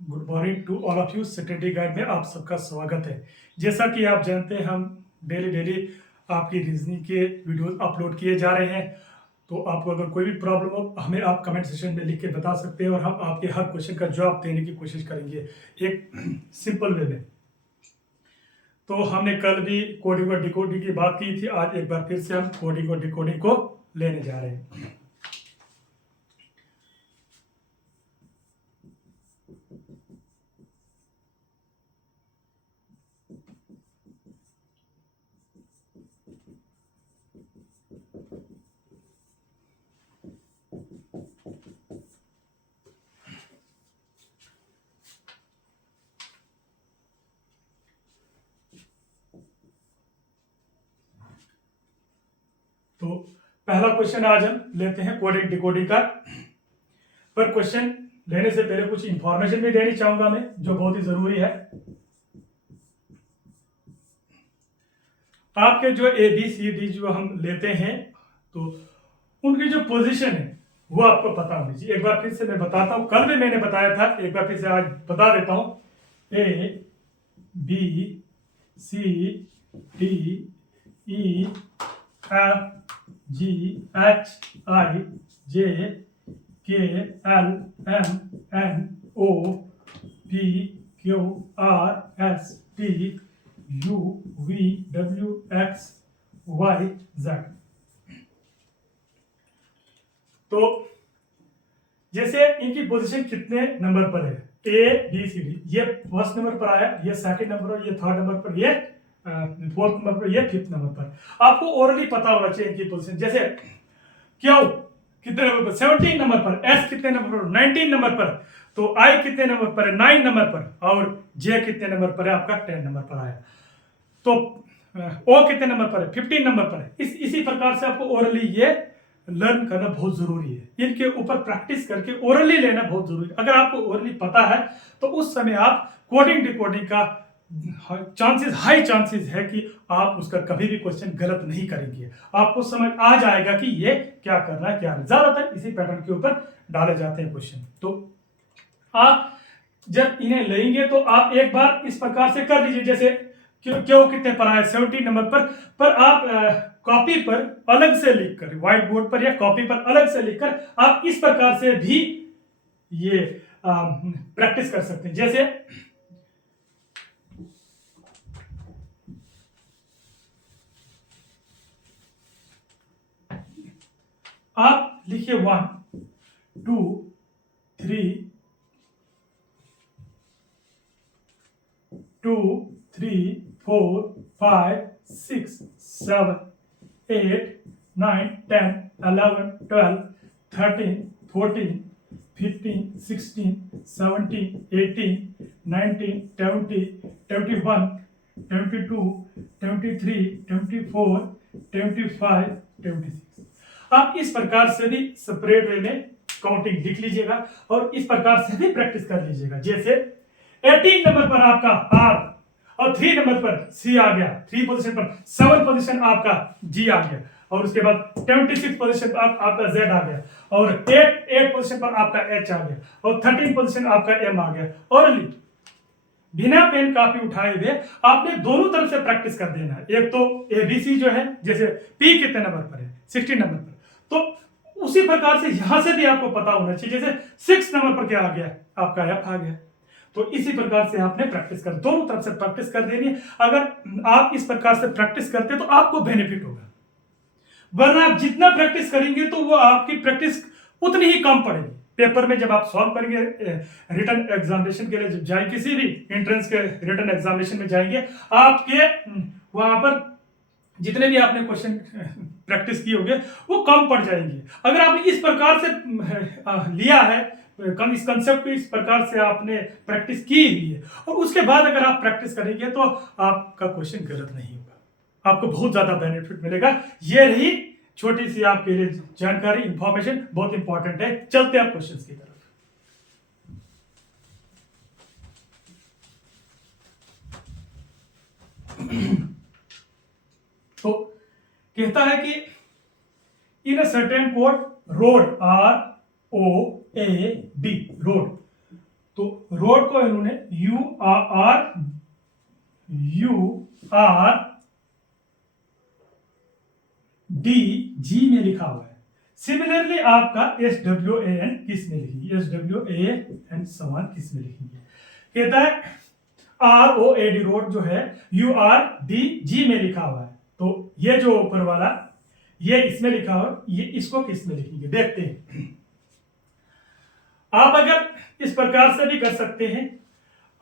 Good morning to all of you. Study guide में आप सबका स्वागत है। जैसा कि आप जानते हैं, हम डेली डेली आपकी रीजनिंग के वीडियोस अपलोड किए जा रहे हैं। तो आपको अगर कोई भी प्रॉब्लम हो, हमें आप कमेंट सेक्शन में लिख के बता सकते हैं और हम आपके हर क्वेश्चन का जवाब देने की कोशिश करेंगे एक सिंपल वे में। तो हमने कल भी कोडिंग और डिकोडिंग की बात की थी। आज एक बार फिर से हम कोडिंग और डिकोडिंग को लेने जा रहे हैं। तो पहला क्वेश्चन आज हम लेते हैं कोडिंग डिकोडिंग का। पर क्वेश्चन लेने से पहले कुछ इंफॉर्मेशन भी देनी चाहूंगा मैं, जो बहुत ही जरूरी है। आपके जो ए बी सी डी जो हम लेते हैं, तो उनकी जो पोजीशन है वो आपको पता होनी चाहिए। एक बार फिर से मैं बताता हूं, कल भी मैंने बताया था, एक बार फिर से आज बता देता हूं। A B C D E F G H I J K L M N O P Q R S T U V W X Y Z. तो जैसे इनकी पोजीशन कितने नंबर पर है, ए बी सी डी, ये first number पर आया, ये सेकंड नंबर पर, ये थर्ड नंबर पर, ये फोर्थ नंबर पर, ये फिफ्थ नंबर पर। आपको ओरली पता होना चाहिए इनकी पोजीशन। जैसे क्यू कितने नंबर पर, 17 नंबर पर, एस कितने नंबर पर, 19 नंबर पर, तो आई कितने नंबर पर है, 9 नंबर पर, और जे कितने नंबर पर है, आपका 10 नंबर पर आया। तो ओ कितने नंबर पर है, 15 नंबर पर है। इसी प्रकार से आपको ओरली ये लर्न करना बहुत जरूरी है। इनके ऊपर प्रैक्टिस करके ओरली लेना बहुत जरूरी है। अगर आपको ओरली पता है तो उस समय आप कोडिंग डिकोडिंग का हाई चांसेस है कि आप उसका कभी भी क्वेश्चन गलत नहीं करेंगे। आपको समझ आ जाएगा कि ये क्या करना है क्या नहीं। ज्यादातर इसी पैटर्न के ऊपर डाले जाते हैं क्वेश्चन। तो आप जब इन्हें लेंगे तो आप एक बार इस प्रकार से कर लीजिए। जैसे क्यों कितने पर आए, 17 नंबर पर आप कॉपी पर अलग से लिखकर, व्हाइट बोर्ड पर या कॉपी पर अलग से लिखकर आप इस प्रकार से भी ये प्रैक्टिस कर सकते हैं। जैसे आप लिखिए 1 2 3 2 3 4 5 6 7 8 9 10 11 12 13 14 15 16 17 18 19 20 21 22 23 24 25 26। आप इस प्रकार से भी सेपरेट वे में काउंटिंग लिख लीजिएगा और इस प्रकार से भी प्रैक्टिस कर लीजिएगा। जैसे 18 नंबर पर आपका आर और 3 नंबर पर सी आ गया, 3 पोजीशन पर, 7 पोजीशन आपका जी आ गया, और उसके बाद 26 पोजीशन पर आपका जेड आ गया, और 8 पोजीशन पर आपका एच आ गया, और 13 पोजीशन आपका एम आ गया। और बिना पेन कापी उठाए हुए आपने दोनों तरफ से प्रैक्टिस कर देना है। एक तो एबीसी जो है, जैसे पी कितने नंबर पर है, 16 नंबर पर, तो उसी प्रकार से यहां से भी आपको पता होना चाहिए। जैसे 6 नंबर पर क्या आ गया, आपका एफ आ गया। तो इसी प्रकार से आपने प्रैक्टिस कर, दोनों तरफ से प्रैक्टिस कर देनी है। अगर आप इस प्रकार से प्रैक्टिस करते तो आपको बेनिफिट होगा, वरना आप जितना प्रैक्टिस करेंगे तो वो आपकी प्रैक्टिस उतनी ही कम पड़ेगी। पेपर में जब आप सॉल्व करेंगे, रिटन एग्जामिनेशन के लिए जब जाएंगे, किसी भी एंट्रेंस के रिटन एग्जामिनेशन में जाएंगे, आपके वहां पर जितने भी आपने क्वेश्चन प्रैक्टिस किए होंगे वो कम पड़ जाएंगे। अगर आपने इस प्रकार से लिया है, इस कंसेप्ट को इस प्रकार से आपने प्रैक्टिस की हुई है, और उसके बाद अगर आप प्रैक्टिस करेंगे तो आपका क्वेश्चन गलत नहीं होगा, आपको बहुत ज्यादा बेनिफिट मिलेगा। ये रही छोटी सी आपके लिए जानकारी, इंफॉर्मेशन बहुत इंपॉर्टेंट है। चलते हैं आप क्वेश्चंस की तरफ। तो कहता है कि in a certain code road R O A D, road, तो रोड को इन्होंने URDG में लिखा हुआ है। सिमिलरली आपका SWAN किस में लिखेंगे, SWAN समान किस में लिखेंगे। कहता है ROAD रोड जो है URDG में लिखा हुआ है, तो ये जो ऊपर वाला ये इसमें लिखा हुआ, ये इसको किस में लिखेंगे देखते हैं। आप अगर इस प्रकार से भी कर सकते हैं,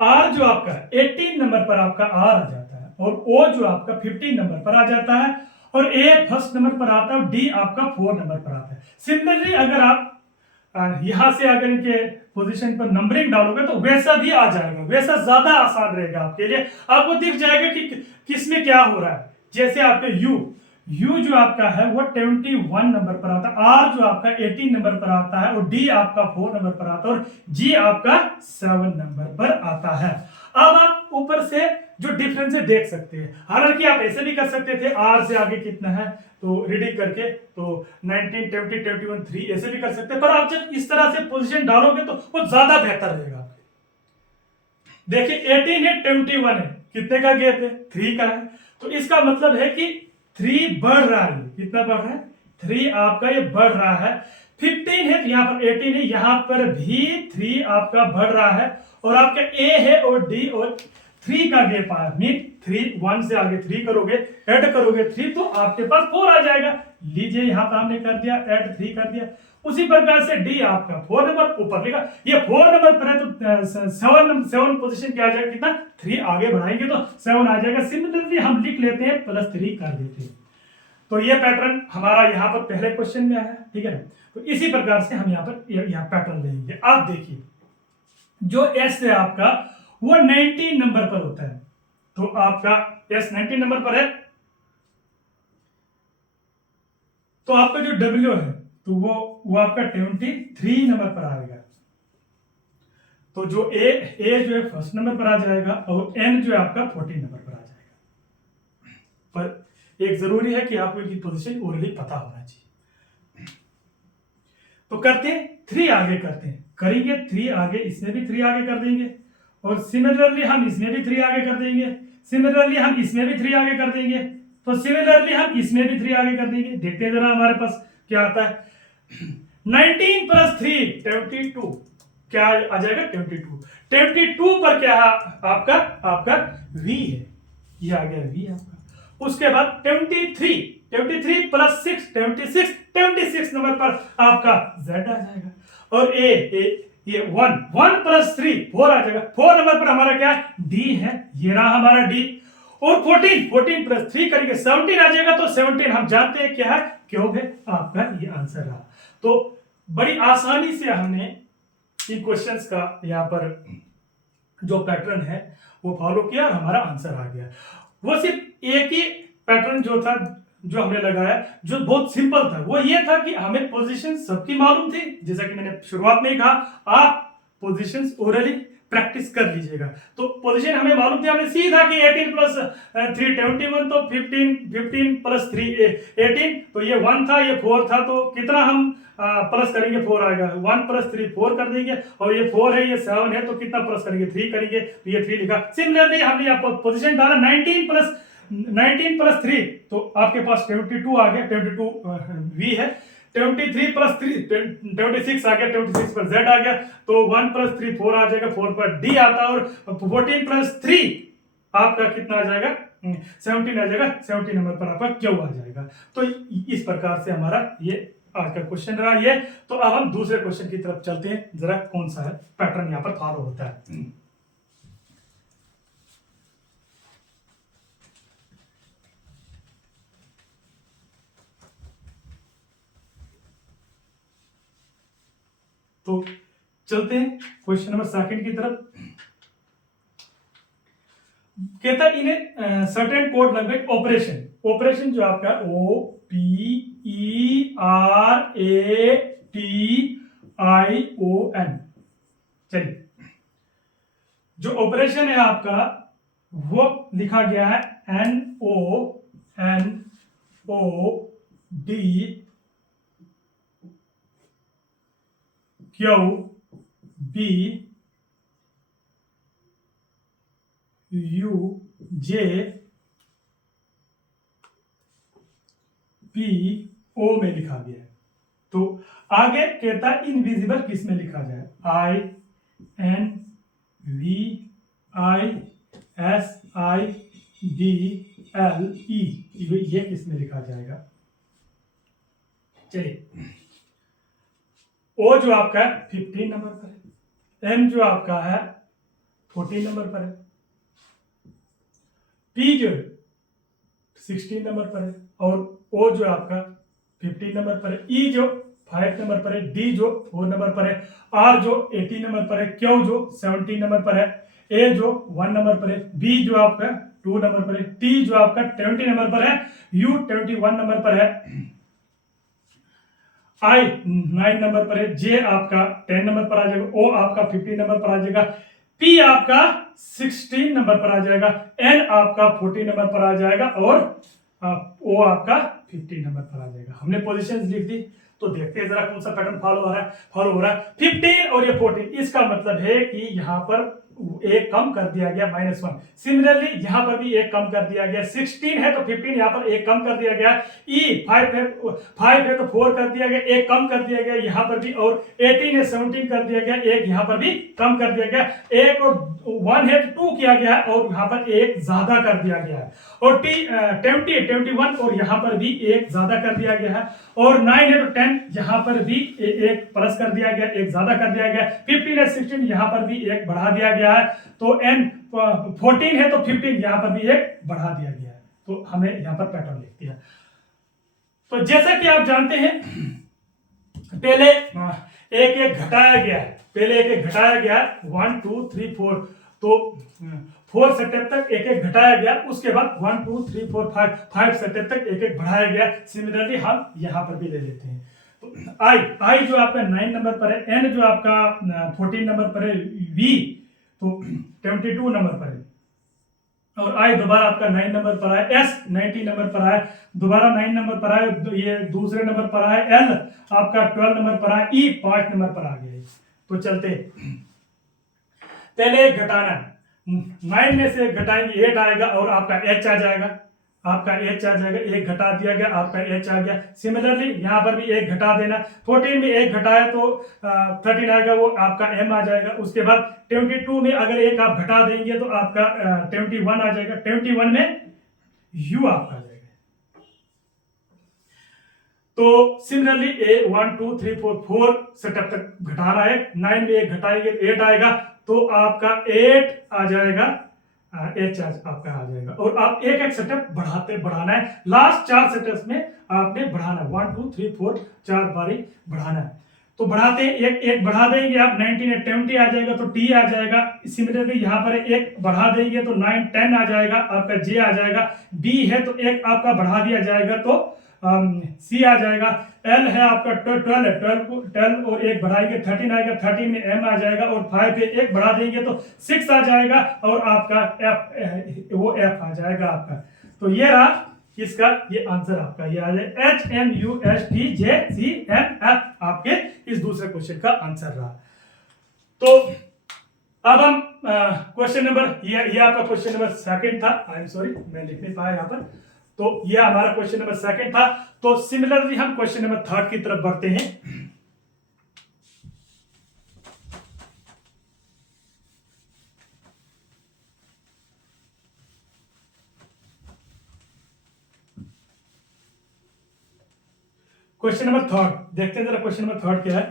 R जो आपका 18 नंबर पर आपका R आ जाता है, और O जो आपका 15 नंबर पर आ जाता है, और A फर्स्ट नंबर पर आता है, और D आपका 4 नंबर पर आता है। सिमिलरली अगर आप यहां से अगर इनके पोजीशन पर नंबरिंग डालोगे तो वैसा भी आ जाएगा, वैसा ज्यादा आसान रहेगा आपके लिए। आपको दिख जाएगा कि किस में क्या हो रहा है। जैसे आपके U जो आपका है वो 21 नंबर पर आता है, R जो आपका 18 नंबर पर आता है, और D आपका 4 नंबर पर आता है, और G आपका 7 नंबर पर आता है। अब आप ऊपर से जो डिफरेंस है देख सकते हैं। हालांकि आप ऐसे भी कर सकते थे, R से आगे कितना है तो रीडिंग करके, तो 19, 20, 21, 3 ऐसे भी कर सकते हैं, पर आप जब इस तरह से पोजीशन डालोगे तो वो ज्यादा बेहतर रहेगा। देखिए 18 है, 21 है, कितने का गैप है, 3 का है, तो इसका मतलब है कि 3 बढ़ रहा है। कितना बढ़ रहा है, 3 आपका ये बढ़ रहा है। 15 है तो यहाँ पर 18 है, यहां पर भी 3 आपका बढ़ रहा है, और आपका A है और D और 3 का गैप आया, मीन 3 1 से आगे 3 करोगे, ऐड करोगे 3 तो आपके पास 4 आ जाएगा। लीजिए यहां पर हमने कर दिया, ऐड 3 कर दिया। उसी प्रकार से D आपका 4 नंबर ऊपर लिखा, ये 4 नंबर पर है तो 7 पोजीशन क्या आ जाएगा, कितना 3 आगे बढ़ाएंगे तो 7 आ जाएगा। सिमिलरली हम लिख लेते हैं +3 कर देते हैं। तो ये पैटर्न हमारा यहाँ पर पहले क्वेश्चन में आया, ठीक है ना। तो इसी प्रकार से हम यहाँ पर यहाँ पैटर्न लेंगे। आप देखिए जो S है आपका वो 19 नंबर पर होता है, तो आपका S 19 नंबर पर है, तो आपका जो W है तो वो आपका 23 नंबर पर आएगा। तो जो A जो है फर्स्ट नंबर पर आ जाएगा, और N जो है आपका 14 नंबर पर आ जाएगा। पर एक जरूरी है कि आपको इनकी पोजीशन ओरली पता होना चाहिए। तो करते हैं 3 आगे करते हैं, करेंगे 3 आगे, इसमें भी 3 आगे कर देंगे, और सिमिलरली हम इसमें भी 3 आगे कर देंगे, सिमिलरली हम इसमें भी 3 आगे कर देंगे, तो सिमिलरली हम इसमें भी 3 आगे कर देंगे। देखते हैं जरा हमारे पास क्या आता है। 19 + 3 22, क्या आ जाएगा 22। 22 पर क्या है आपका V है, ये आ गया V आपका। उसके बाद 23 + 6 26 नंबर पर आपका Z आ जाएगा, और ये 1 + 3 4 आ जाएगा। 4 नंबर पर हमारा क्या है, D है, ये रहा हमारा D। और 14 + 3 करेंगे 17 आ जाएगा, तो 17 हम जानते हैं क्या है, क्यों है, आपका ये आंसर रहा। तो बड़ी आसानी से हमने इन क्वेश्चंस का यहाँ पर जो पैटर्न है वो फॉलो किया, और हमारा आंसर आ गया। वो सिर्फ एक ही पैटर्न जो था जो हमने लगाया, जो बहुत सिंपल था, वो ये था कि हमें पोजीशन सबकी मालूम थी। जैसा कि मैंने शुरुआत में ही कहा, आप पोजीशंस ओरली प्रैक्टिस कर लीजिएगा। तो पोजीशन हमें मालूम थी, हमने सीधा कि 18 + 3 21, तो 15 + 3 18, तो ये 1 था, ये 4 था, तो कितना हम प्लस करेंगे, 4 आएगा। 1 + 3 4 कर देंगे, और ये 4 है, ये 7 है, तो कितना प्लस करेंगे, 3 करेंगे, तो ये 3 लिखा। सिमिलरली हमने यहाँ पोजीशन डाला 19 + 3, तो आपके पास 22 आ गया, 22 V है। 23 + 3 26 आ गया, 26 पर Z आ गया, तो 1 + 3 4 आ जाएगा, 4 पर D आता है, और 14 + 3 आपका कितना आ जाएगा, 17 आ जाएगा, 17 नंबर पर आपका Q आ जाएगा। तो इस प्रकार से हमारा ये आज का क्वेश्चन रहा ये। तो अब हम दूसरे क्वेश्चन की तरफ चलते हैं, जरा कौन सा है पैटर्न यहाँ पर फॉलो होता है। तो चलते हैं क्वेश्चन नंबर 2 की तरफ। कहता है in certain code language operation जो आपका OPERATION, चलिए जो ऑपरेशन है आपका वो लिखा गया है NONODQB U J P O में लिखा गया है। तो आगे कहता है इनविजिबल किस में लिखा जाए, I N V I S I D L E, ये किस में लिखा जाएगा। चलिए, ओ जो आपका है 15 नंबर पर है, एम जो आपका है 14 नंबर पर है, पी जो 16 नंबर पर है, और ओ जो आपका 15 नंबर पर है, ई जो 5 नंबर पर है, डी जो 4 नंबर पर है, आर जो 18 नंबर पर है, क्यू जो 17 नंबर पर है, ए जो 1 नंबर पर है, बी जो आपका 2 नंबर पर है, टी जो आपका 20 नंबर पर है, यू 21 नंबर पर है, आई 9 नंबर पर है, जे आपका 10 नंबर पर आ जाएगा, ओ आपका 15 नंबर पर आ जाएगा, पी आपका 16 नंबर पर आ जाएगा, एन आपका 14 नंबर पर आ जाएगा, और ओ आपका 15 नंबर पर आ जाएगा। हमने पोजीशंस लिख दी। तो देखते हैं जरा कौन सा पैटर्न फॉलो हो रहा है। 15 और ये 14, इसका मतलब है कि यहां पर एक कम कर दिया गया -1। सिमिलरली यहां पर भी एक कम कर दिया गया, 16 है तो 15 यहां पर एक कम कर दिया गया, ई 5 है तो 4 कर दिया गया, एक कम कर दिया गया यहां पर भी, और 18 है 17 कर दिया गया, एक यहां पर भी कम कर दिया गया, एक और 1 है तो 2 किया गया है, और यहां पर एक ज्यादा कर दिया गया है, और 21 और यहां पर भी एक ज्यादा कर दिया गया है, और 9 है तो 10 यहां पर भी एक प्लस कर दिया गया, एक ज्यादा कर दिया गया, 15 है 16 यहां पर भी एक बढ़ा दिया गया है, तो एन 14 है तो 15 यहां पर भी एक बढ़ा दिया गया है। तो हमें यहां पर पैटर्न लिख दिया। तो जैसा कि आप जानते हैं, पहले एक एक घटाया गया है, पहले एक एक घटाया गया 1 2 3 4, तो 4 स्टेप तक एक एक घटाया गया, उसके बाद 1 2 3 4 5 स्टेप तक एक एक बढ़ाया गया। सिमिलरली हम यहां पर भी ले लेते हैं। तो आई जो आपका 9 नंबर पर है, एन जो आपका 14 नंबर पर है, वी तो 22 नंबर पर है, और आई दोबारा आपका 9 नंबर पर आए, एस 19 नंबर पर आए, दोबारा 9 नंबर पर आए, ये दूसरे नंबर पर आए, एल आपका 12 नंबर पर आए, ई 5 नंबर पर आ गया। तो चलते पहले घटाना, 9 में से घटाएंगे 8 आएगा, और आपका एच आ जाएगा, आपका एच आ जाएगा, एक घटा दिया गया, आपका एच आ गया। सिमिलरली यहां पर भी एक घटा देना, 14 में एक घटाया तो 13 आएगा, वो आपका एम आ जाएगा। उसके बाद 22 में अगर एक आप घटा देंगे तो आपका 21 आ जाएगा, 21 में यू आपका आ जाएगा। तो सिमिलरली 1 2 3 4 स्टेप तक घटा रहा है, 9 में एक घटाएंगे 8 आएगा, तो आपका 8 आ जाएगा, एच आपका आ जाएगा, और आप एक एक स्टेप बढ़ाना है, लास्ट 4 स्टेप्स में आपने बढ़ाना है, 1 2 3 4 4 बारी बढ़ाना है। तो बढ़ाते एक एक बढ़ा देंगे आप, 19 है 20 आ जाएगा, तो टी आ जाएगा। सिमिलरली यहां पर एक बढ़ा देंगे तो 9 10 आ जाएगा, आपका जे आ जाएगा, बी है तो एक आपका बढ़ा दिया जाएगा तो सी आ जाएगा, एल है आपका 12 है, 12 और एक बढ़ाएंगे 13 आएगा, 13 में एम आ जाएगा, और 5 पे एक बढ़ा देंगे तो 6 आ जाएगा, और आपका एफ वो एफ आ जाएगा आपका। तो ये रहा इसका, ये आंसर आपका ये आ जाए H M U S T J C M F, आपके इस दूसरे क्वेश्चन का आंसर रहा। तो अब हम क्वेश्चन नंबर, ये आपका क्वेश्चन नंबर सेकंड था, आई एम सॉरी मैं लिख नहीं पाया यहां पर। तो ये हमारा क्वेश्चन नंबर सेकंड था। तो सिमिलरली हम क्वेश्चन नंबर थर्ड की तरफ बढ़ते हैं। क्वेश्चन नंबर थर्ड देखते हैं जरा, क्वेश्चन नंबर थर्ड क्या है।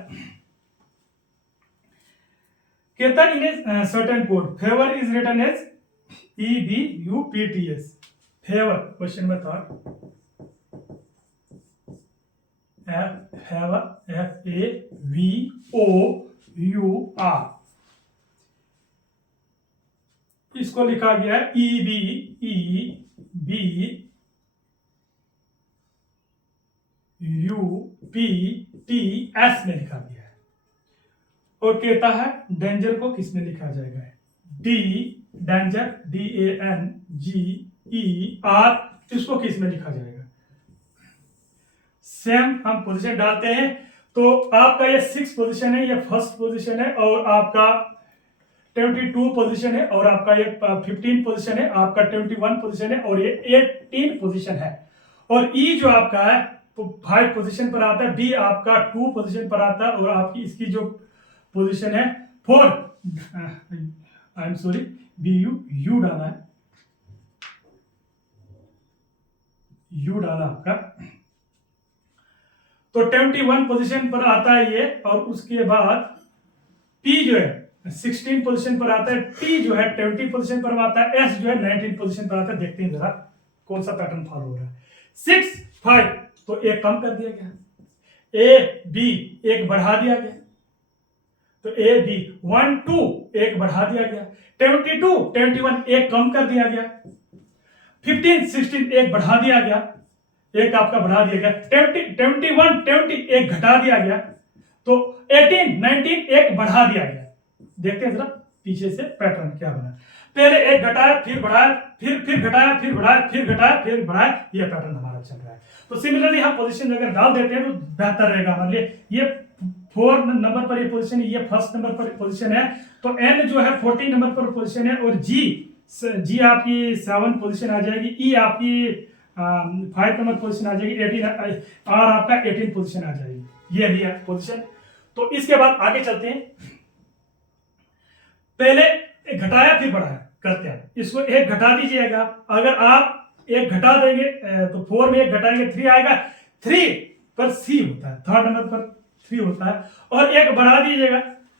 कहता है in a certain code favour is written as EVUPTS, favour, question number third, FAVOUR, इसको लिखा गया है EVUPTS में लिखा गया है, और कहता है डेंजर को किस में लिखा जाएगा, डी डेंजर DANGER, इसको किस में लिखा जाएगा। सेम हम पोजीशन डालते हैं। तो आपका ये 6th पोजीशन है, ये फर्स्ट पोजीशन है, और आपका 22 पोजीशन है और आपका ये 15 पोजीशन है, आपका 21 पोजीशन है और ये 18 पोजीशन है। और ई जो आपका है तो 5 पोजीशन पर आता है, बी आपका 2 पोजीशन पर आता है और आपकी इसकी जो पोजीशन है 4, I am sorry, B U डाला है, यू डाला आपका, तो 21 पोजीशन पर आता है ये। और उसके बाद पी जो है 16 पोजीशन पर आता है, टी जो है 20 पोजीशन पर आता है, एस जो है 19 पोजीशन पर आता है। देखते हैं जरा कौन सा पैटर्न फॉलो हो रहा है। 6 5 तो एक कम कर दिया गया, ए बी एक बढ़ा दिया गया, तो ए बी 1 2 एक बढ़ा दिया गया, 22 21 एक कम कर दिया गया, 15 16 एक बढ़ा दिया गया, एक आपका बढ़ा दिया गया, 21 20 एक घटा दिया गया, तो 18 19 एक बढ़ा दिया गया। देखते हैं जरा पीछे से पैटर्न क्या बना। पहले एक घटाया फिर बढ़ाया, फिर घटाया फिर बढ़ाया, फिर घटाया फिर बढ़ाया, ये पैटर्न हमारा चल रहा है। तो सिमिलरली हम पोजीशन अगर डाल देते हैं तो बेहतर रहेगा हमारे लिए। ये 4 नंबर पर ये पोजीशन है, ये फर्स्ट नंबर पर पोजीशन है, तो एन जो है 14 नंबर पर पोजीशन है और जी आपकी 7 पोजीशन आ जाएगी, ई आपकी 5 नंबर पोजीशन आ जाएगी, 18 और आपका 18 पोजीशन आ जाएगी। ये है पोजीशन। तो इसके बाद आगे चलते हैं। पहले एक घटाया फिर बढ़ाया करते हैं, इसको एक घटा दीजिएगा। अगर आप एक घटा देंगे तो 4 में एक घटाएंगे 3 आएगा, 3 पर सी होता है, थर्ड नंबर पर 3 होता है। और एक बढ़ा दीजिएगा,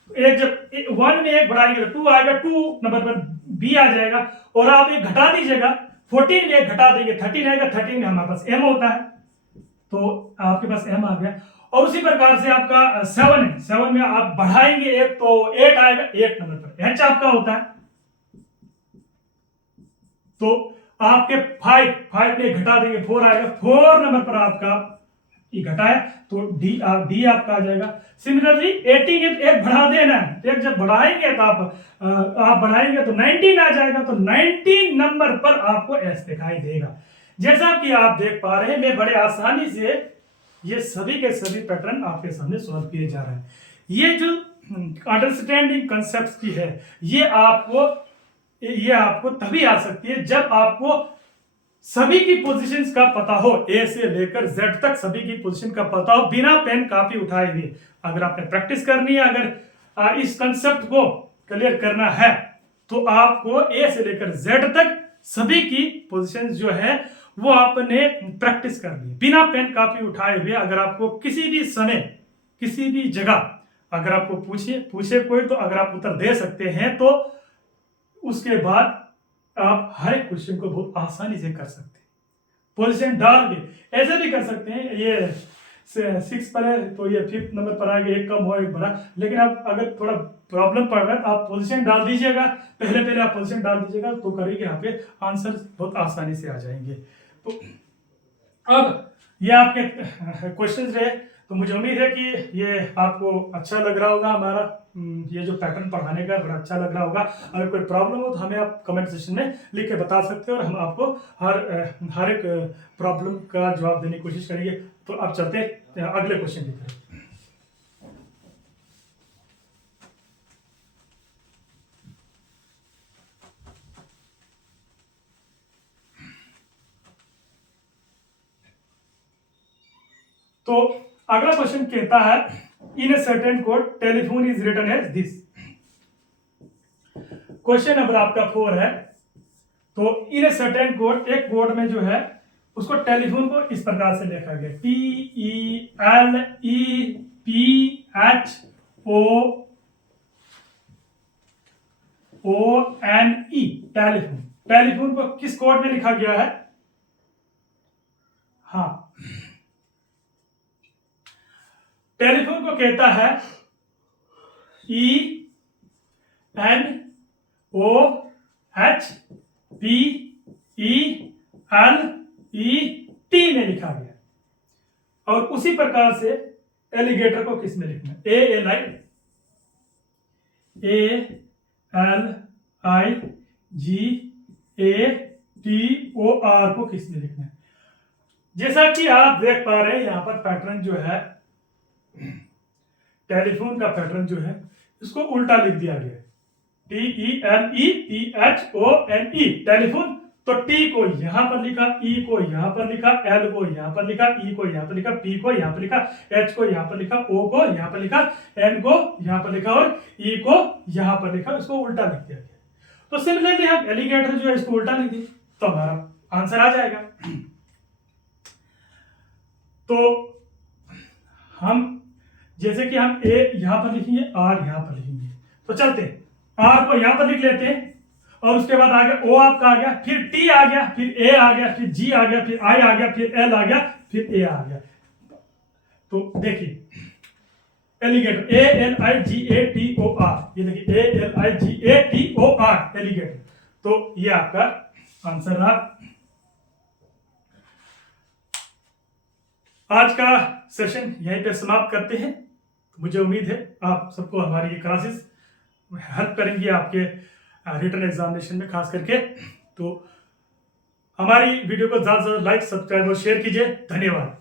एक जब 1 में एक बढ़ाएंगे तो 2 आएगा, 2 नंबर पर बी आ जाएगा। और आप एक घटा दीजिएगा, 14 में एक घटा देंगे 13 आएगा, 13 में हमारे पास एम होता है, तो आपके पास एम आ गया। और उसी प्रकार से आपका 7 है, 7 में आप बढ़ाएंगे एक तो 8 आएगा, 8 नंबर पर एच आपका होता है। तो आपके 5 में घटा देंगे 4 आएगा, 4 नंबर पर आपका ये घटाया तो डी आपका आ जाएगा। सिमिलरली 18 एक बढ़ा देना है, एक जब बढ़ाएंगे तो आप बढ़ाएंगे तो 19 आ जाएगा, तो 19 नंबर पर आपको एस दिखाई देगा। जैसा कि आप देख पा रहे हैं, मैं बड़े आसानी से ये सभी के सभी पैटर्न आपके सामने सॉल्व किए जा रहे हैं। ये जो अंडरस्टैंडिंग कंसेप्ट की है, ये आपको तभी आ सकती है जब आपको सभी की पोजीशंस का पता हो, ए से लेकर जेड तक सभी की पोजीशन का पता हो, बिना पेन कापी उठाए हुए। अगर आपने प्रैक्टिस करनी है, अगर इस कंसेप्ट को क्लियर करना है, तो आपको ए से लेकर जेड तक सभी की पोजीशंस जो है वो आपने प्रैक्टिस करनी है बिना पेन कापी उठाए हुए। अगर आपको किसी भी समय किसी भी जगह अगर आपको पूछे कोई, तो अगर आप उत्तर दे सकते हैं तो उसके बाद आप हर एक क्वेश्चन को बहुत आसानी से कर सकते हैं। पोजीशन डाल के ऐसे भी कर सकते हैं, ये 6 पर है तो ये 5th नंबर पर आएगा, एक कम हो एक बढ़ा। लेकिन आप अगर थोड़ा प्रॉब्लम पड़ रहा है तो आप पोजीशन डाल दीजिएगा, पहले आप पोजीशन डाल दीजिएगा, तो करेंगे यहाँ पे आंसर बहुत आसानी से आ जाएंगे। तो अब ये आपके क्वेश्चंस रहे, तो मुझे उम्मीद है कि ये आपको अच्छा लग रहा होगा। हमारा ये जो पैटर्न पढ़ाने का बड़ा अच्छा लग रहा होगा। अगर कोई प्रॉब्लम हो तो हमें आप कमेंट सेक्शन में लिख के बता सकते हो और हम आपको हर एक प्रॉब्लम का जवाब देने की कोशिश करेंगे। तो अब चलते हैं अगले क्वेश्चन की तरफ। तो अगला क्वेश्चन कहता है, in a certain code telephone is written as this. Question number आपका 4 है। तो इन ए सर्टेन कोड, एक कोड में जो है उसको टेलीफोन को इस प्रकार से लिखा गया, TELEPHONE, टेलीफोन। टेलीफोन को किस कोड में लिखा गया है? हाँ, टेलीफोन को कहता है ENOHPELET में लिखा गया। और उसी प्रकार से एलिगेटर को किस में लिखना है? ALIGATOR को किस में लिखना है? जैसा कि आप देख पा रहे हैं यहां पर पैटर्न जो है, टेलीफोन का पैटर्न जो है इसको उल्टा लिख दिया गया है। TELEPHONE, telephone. तो टी को यहां पर लिखा, ई को यहां पर लिखा, एल को यहां पर लिखा, ई को यहां पर लिखा, पी को यहां पर लिखा, एच को यहां पर लिखा, ओ को यहां पर लिखा, एन को यहां पर लिखा और ई को यहां पर लिखा, इसको उल्टा लिख दिया गया। तो सिमिलरली हम एलिगेटर जो है इसको उल्टा लिख दें तो हमारा आंसर आ जाएगा। तो हम जैसे कि हम ए यहां पर लिखेंगे, आर यहां पर लिखेंगे, तो चलते हैं आर को यहां पर लिख लेते हैं और उसके बाद आ गया ओ आपका आ गया, फिर टी आ गया, फिर ए आ गया, फिर जी आ गया, फिर आई आ गया, फिर एल आ गया, फिर ए आ गया। तो देखिए एलिगेटर, ALIGATOR, ये देखिए ALIGATOR, एलिगेटर। तो ये आपका आंसर रहा। आज का सेशन यहीं पे समाप्त करते हैं। मुझे उम्मीद है आप सबको हमारी ये क्लासेस हेल्प करेंगी आपके रिटन एग्जामिनेशन में खास करके। तो हमारी वीडियो को ज़्यादा से ज़्यादा लाइक, सब्सक्राइब और शेयर कीजिए। धन्यवाद।